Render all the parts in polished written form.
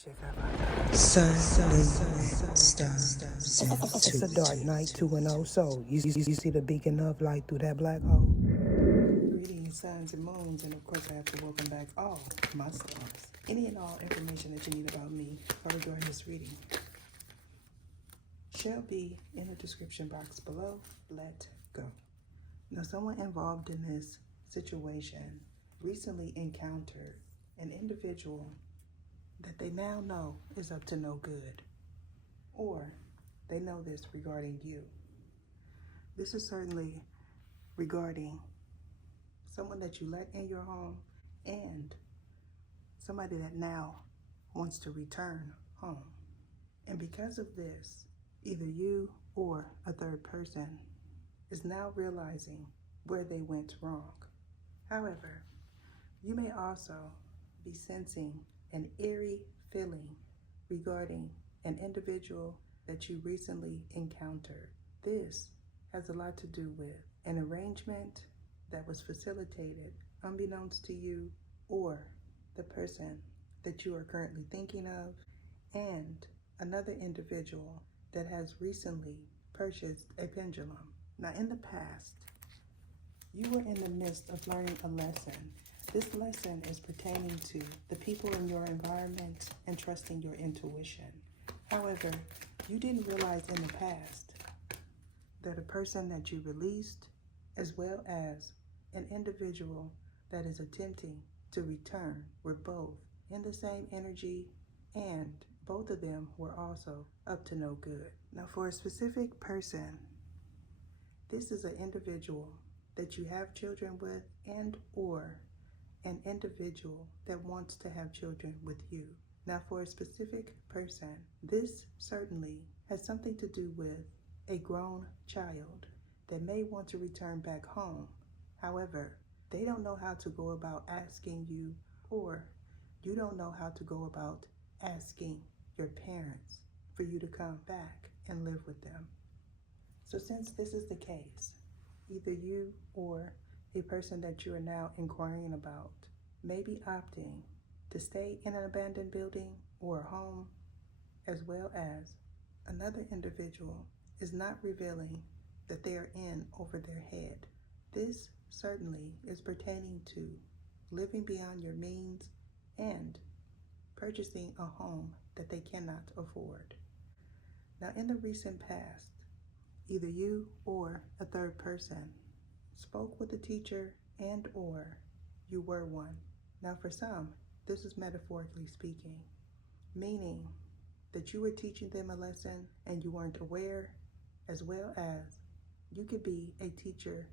Sun, moon, stars, It's a dark night, 2-0. So, you see the beacon of light through that black hole? Greetings, suns and moons, and of course, I have to welcome back all my stars. Any and all information that you need about me or during this reading shall be in the description box below. Let go. Now, someone involved in this situation recently encountered an individual that they now know is up to no good, or they know this regarding you. This is certainly regarding someone that you let in your home and somebody that now wants to return home. And because of this, either you or a third person is now realizing where they went wrong. However, you may also be sensing an eerie feeling regarding an individual that you recently encountered. This has a lot to do with an arrangement that was facilitated unbeknownst to you or the person that you are currently thinking of, and another individual that has recently purchased a pendulum. Now, in the past, you were in the midst of learning a lesson. This lesson is pertaining to the people in your environment and trusting your intuition. However, you didn't realize in the past that a person that you released, as well as an individual that is attempting to return, were both in the same energy, and both of them were also up to no good. Now, for a specific person, this is an individual that you have children with, and or an individual that wants to have children with you. Now, for a specific person, this certainly has something to do with a grown child that may want to return back home. However, they don't know how to go about asking you, or you don't know how to go about asking your parents for you to come back and live with them. So since this is the case, either you or a person that you are now inquiring about may be opting to stay in an abandoned building or a home, as well as another individual is not revealing that they are in over their head. This certainly is pertaining to living beyond your means and purchasing a home that they cannot afford. Now, in the recent past, either you or a third person spoke with a teacher, and or you were one. Now, for some, this is metaphorically speaking, meaning that you were teaching them a lesson and you weren't aware, as well as you could be a teacher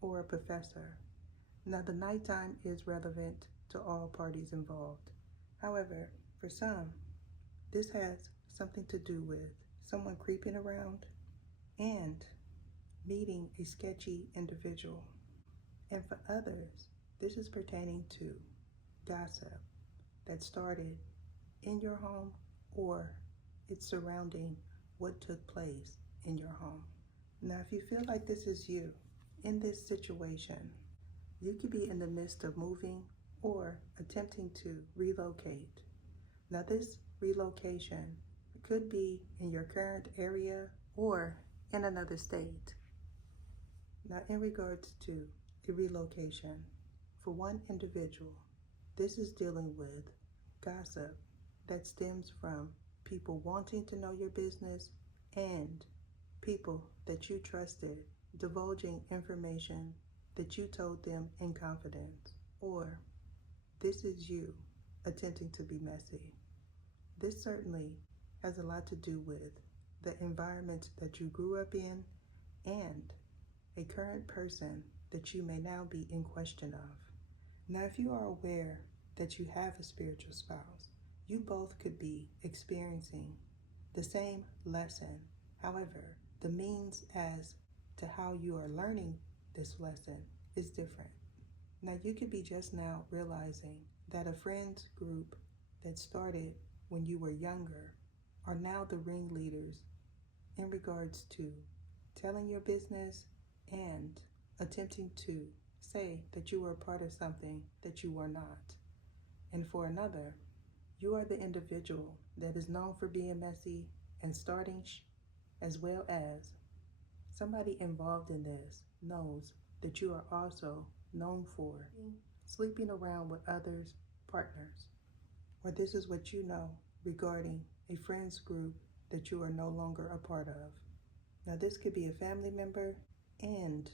or a professor. Now, the nighttime is relevant to all parties involved. However, for some, this has something to do with someone creeping around and meeting a sketchy individual. And for others, this is pertaining to gossip that started in your home, or it's surrounding what took place in your home. Now, if you feel like this is you in this situation, you could be in the midst of moving or attempting to relocate. Now, this relocation could be in your current area or in another state. Now, in regards to a relocation, for one individual, this is dealing with gossip that stems from people wanting to know your business and people that you trusted divulging information that you told them in confidence. Or this is you attempting to be messy. This certainly has a lot to do with the environment that you grew up in and a current person that you may now be in question of. Now, if you are aware that you have a spiritual spouse, you both could be experiencing the same lesson. However, the means as to how you are learning this lesson is different. Now, you could be just now realizing that a friends group that started when you were younger are now the ringleaders in regards to telling your business and attempting to say that you were a part of something that you were not. And for another, You are the individual that is known for being messy and starting, as well as somebody involved in this knows that you are also known for sleeping around with others' partners, or this is what you know regarding a friends group that you are no longer a part of. Now, this could be a family member and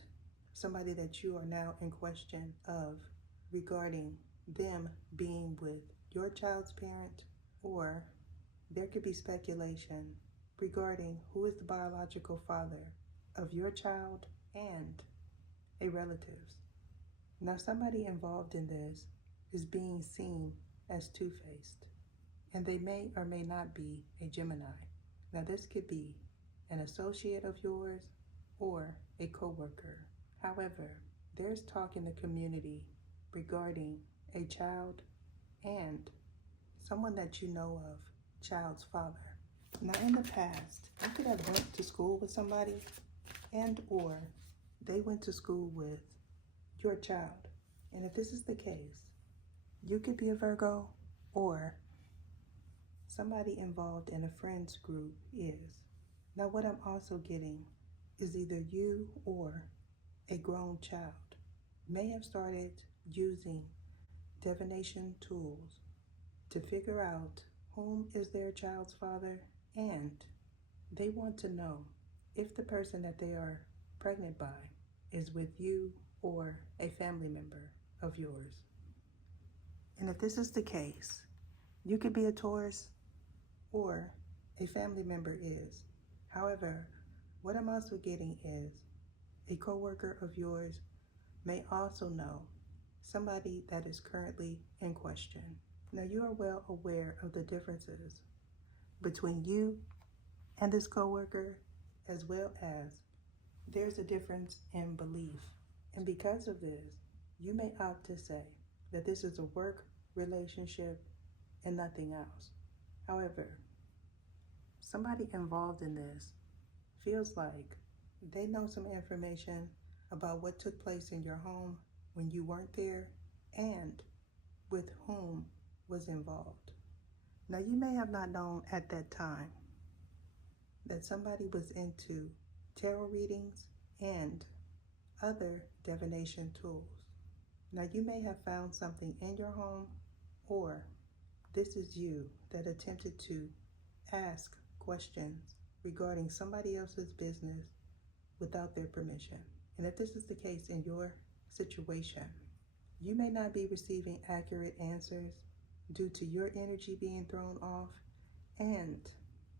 somebody that you are now in question of regarding them being with your child's parent, or there could be speculation regarding who is the biological father of your child and a relative's. Now, somebody involved in this is being seen as two-faced, and they may or may not be a Gemini. Now, this could be an associate of yours or a coworker. However, there's talk in the community regarding a child and someone that you know of, child's father. Now, in the past, you could have went to school with somebody and or they went to school with your child. And if this is the case, you could be a Virgo, or somebody involved in a friends group is. Now, what I'm also getting is either you or a grown child may have started using divination tools to figure out whom is their child's father, and they want to know if the person that they are pregnant by is with you or a family member of yours. And if this is the case, you could be a Taurus or a family member is. However, what I'm also getting is a coworker of yours may also know somebody that is currently in question. Now, you are well aware of the differences between you and this coworker, as well as there's a difference in belief. And because of this, you may opt to say that this is a work relationship and nothing else. However, somebody involved in this feels like they know some information about what took place in your home when you weren't there and with whom was involved. Now, you may have not known at that time that somebody was into tarot readings and other divination tools. Now, you may have found something in your home, or this is you that attempted to ask questions regarding somebody else's business without their permission. And if this is the case in your situation, you may not be receiving accurate answers due to your energy being thrown off, and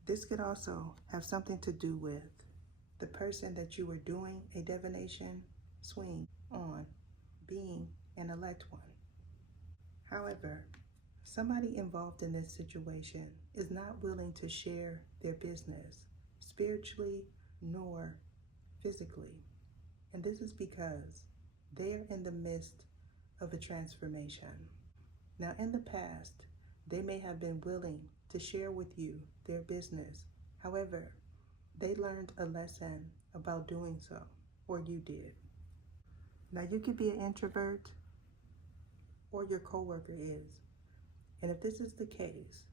this could also have something to do with the person that you were doing a divination swing on being an elect one. However, somebody involved in this situation is not willing to share their business spiritually nor physically. And this is because they are in the midst of a transformation. Now, in the past, they may have been willing to share with you their business. However, they learned a lesson about doing so, or you did. Now, you could be an introvert, or your coworker is. And if this is the case,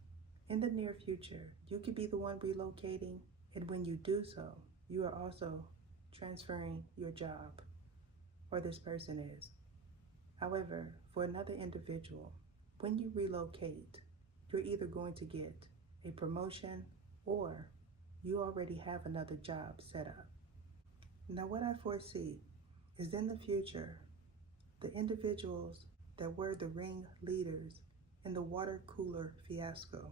in the near future, you could be the one relocating, and when you do so, you are also transferring your job, or this person is. However, for another individual, when you relocate, you're either going to get a promotion or you already have another job set up. Now, what I foresee is in the future, the individuals that were the ring leaders in the water cooler fiasco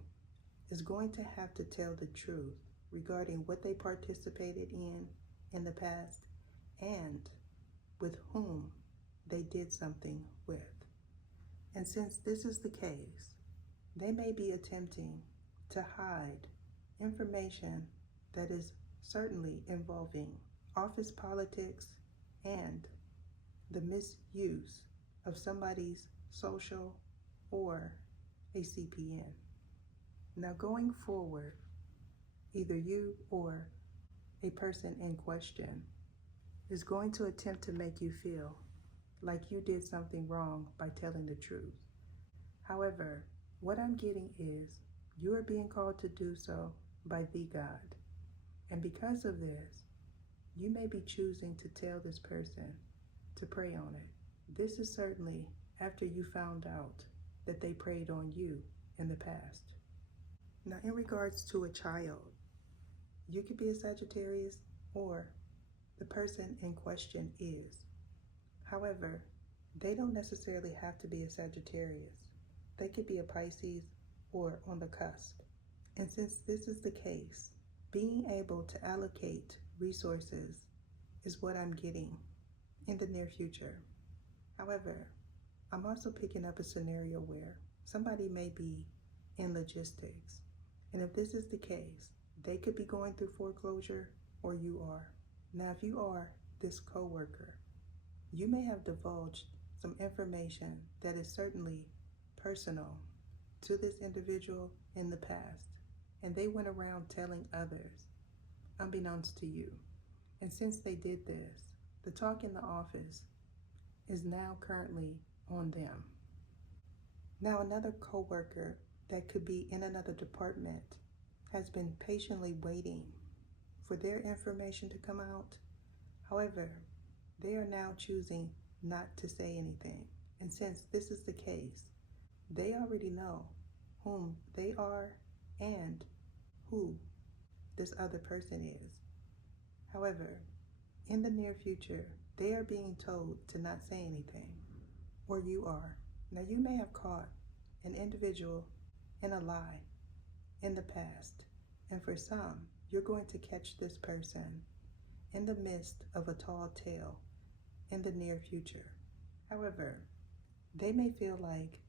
is going to have to tell the truth regarding what they participated in the past and with whom they did something with. And since this is the case, they may be attempting to hide information that is certainly involving office politics and the misuse of somebody's social or a CPN. Now, going forward, either you or a person in question is going to attempt to make you feel like you did something wrong by telling the truth. However, What I'm getting is you are being called to do so by the God. And because of this, you may be choosing to tell this person to pray on it. This is certainly after you found out that they prayed on you in the past. Now, in regards to a child, you could be a Sagittarius or the person in question is. However, they don't necessarily have to be a Sagittarius. They could be a Pisces or on the cusp. And since this is the case, being able to allocate resources is what I'm getting in the near future. However, I'm also picking up a scenario where somebody may be in logistics. And if this is the case, they could be going through foreclosure or you are. Now, if you are this coworker, you may have divulged some information that is certainly personal to this individual in the past, and they went around telling others, unbeknownst to you. And since they did this, the talk in the office is now currently on them. Now, another coworker that could be in another department has been patiently waiting for their information to come out. However, they are now choosing not to say anything. And since this is the case, they already know whom they are and who this other person is. However, in the near future, they are being told to not say anything, or you are. Now, you may have caught an individual in a lie in the past, and for some, you're going to catch this person in the midst of a tall tale in the near future. However, they may feel like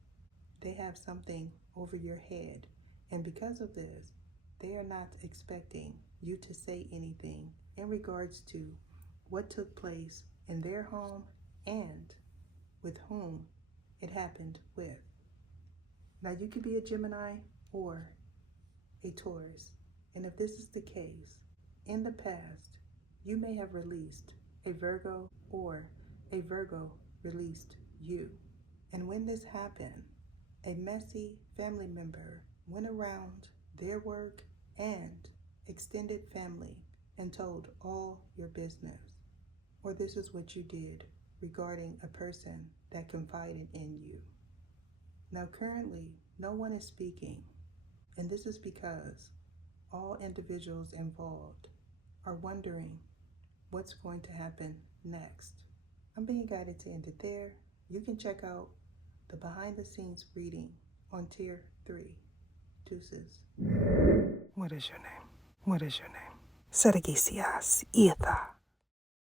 they have something over your head, and because of this, they are not expecting you to say anything in regards to what took place in their home and with whom it happened with. Now, you could be a Gemini or a Taurus, and if this is the case, in the past, you may have released a Virgo or a Virgo released you. And when this happened, a messy family member went around their work and extended family and told all your business. Or this is what you did regarding a person that confided in you. Now, currently, no one is speaking, and this is because all individuals involved are wondering what's going to happen next. I'm being guided to end it there. You can check out the behind the scenes reading on Tier 3. Deuces. What is your name? What is your name? Sergisias Etha.